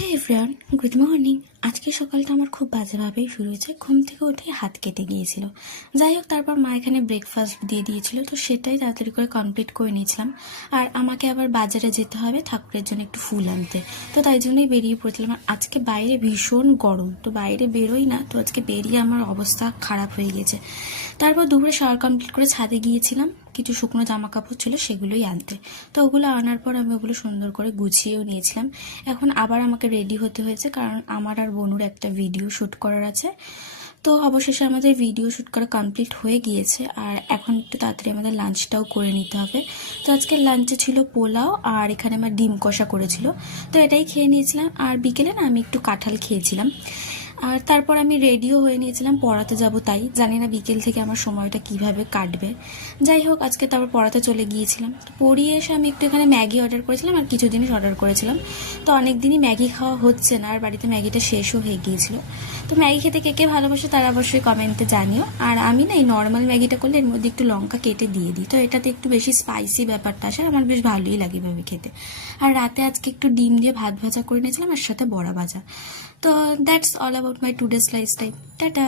হে everyone, good morning. আজকে সকালটা আমার খুব বাজেভাবেই শুরু হয়েছে। ঘুম থেকে উঠে হাত কেটে গিয়েছিল। যাই হোক, তারপর মা এখানে ব্রেকফাস্ট দিয়ে দিয়েছিল, তো সেটাই তাড়াতাড়ি করে কমপ্লিট করে নিয়েছিলাম। আর আমাকে আবার বাজারে যেতে হবে ঠাকুরের জন্য একটু ফুল আনতে, তো তাই জন্যই বেরিয়ে পড়েছিলাম। আর আজকে বাইরে ভীষণ গরম, তো বাইরে বেরোই না, তো আজকে বেরিয়ে আমার অবস্থা খারাপ হয়ে গেছে। তারপর দুপুরে শাওয়ার কমপ্লিট করে ছাদে গিয়েছিলাম, কিছু শুকনো জামা কাপড় ছিল সেগুলোই আনতে। তো ওগুলো আনার পর আমি ওগুলো সুন্দর করে গুছিয়েও নিয়েছিলাম। এখন আবার আমাকে রেডি হতে হয়েছে, কারণ আমার আর বনুর একটা ভিডিও শ্যুট করার আছে। তো অবশেষে আমাদের ভিডিও শ্যুট করা কমপ্লিট হয়ে গিয়েছে, আর এখন একটু তাড়াতাড়ি আমাদের লাঞ্চটাও করে নিতে হবে। তো আজকের লাঞ্চে ছিল পোলাও, আর এখানে আমার ডিম কষা করেছিল, তো এটাই খেয়ে নিয়েছিলাম। আর বিকেলে না আমি একটু কাঁঠাল খেয়েছিলাম। আর তারপর আমি রেডিও হয়ে নিয়েছিলাম, পড়াতে যাব, তাই জানি না বিকেল থেকে আমার সময়টা কিভাবে কাটবে। যাই হোক, আজকে তারপর পড়াতে চলে গিয়েছিলাম। তো পড়িয়ে এসে আমি একটু এখানে ম্যাগি অর্ডার করেছিলাম, আর কিছু জিনিস অর্ডার করেছিলাম। তো অনেক দিনই ম্যাগি খাওয়া হচ্ছে না, আর বাড়িতে ম্যাগিটা শেষও হয়ে গিয়েছিল। তো ম্যাগি খেতে কে কে ভালোবাসে তারা অবশ্যই কমেন্টে জানিও। আর আমি না এই নর্মাল ম্যাগিটা করলে এর মধ্যে একটু লঙ্কা কেটে দিয়ে দিই, তো এটাতে একটু বেশি স্পাইসি ব্যাপারটা আসে, আমার বেশ ভালোই লাগে এভাবে খেতে। আর রাতে আজকে একটু ডিম দিয়ে ভাত ভাজা করে নিয়েছিলাম, আর সাথে বড়া ভাজা। তো that's all about my today's lifestyle. Tata.